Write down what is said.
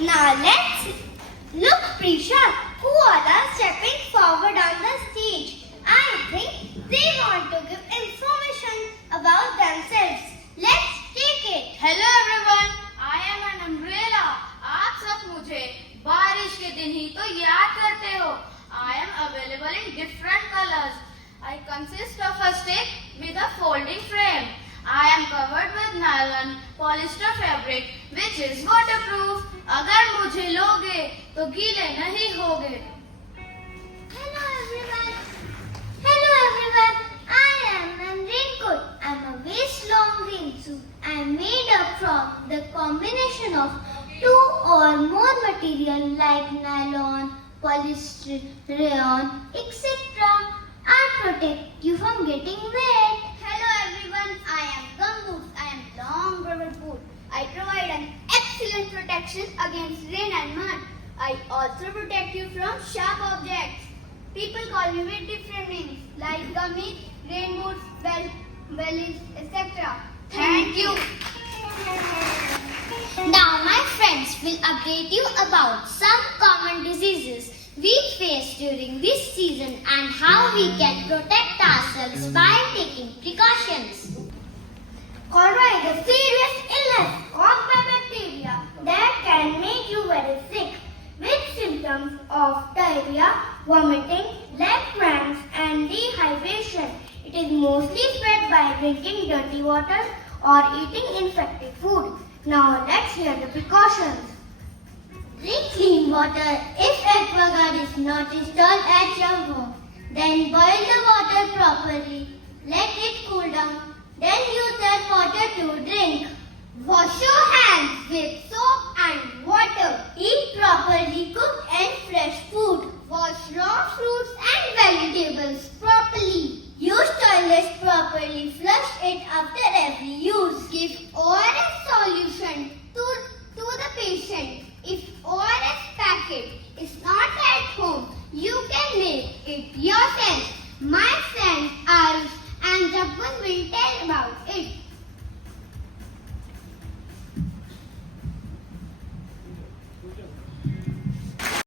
Now let's look, Prisha, who all are stepping forward on the stage. I think they want to give information about themselves. Let's take it. Hello everyone, I am an umbrella. आप सब मुझे बारिश के दिन ही तो याद करते हो। I am available in different colours. I consist of a stick with a folding frame. I am covered with nylon polyester fabric which is waterproof. अगर मुझे लोगे तो गीले नहीं होगे। Hello everyone. Hello everyone. I am a raincoat. I am a waist long rain suit. I am made up from the combination of two or more material like nylon, polyester, rayon, etc. I protect you from getting wet. Hello everyone. I am gumboots. I am long rubber boot. I provide an excellent protection against rain and mud. I also protect you from sharp objects. People call me with different names like gummies, rain boots, bellies, etc. Thank you. Now my friends will update you about some common diseases we face during this season and how we can protect ourselves by taking precautions. Cholera is a serious illness caused by bacteria that can make you very sick with symptoms of diarrhea, vomiting, leg cramps and dehydration. It is mostly spread by drinking dirty water or eating infected food. Now let's hear the precautions. Drink clean water. If aquaguard is not installed at your home, then boil the water properly. Let it cool down. Then use that water to drink. Wash your hands with soap and water. Eat properly cooked and fresh food. Wash raw fruits and vegetables properly. Use toilets properly. Flush it after every use. Give ORS solution to the patient. If ORS packet is not at home, you can make it yourself. My friend Arif and Jabban will tell about it.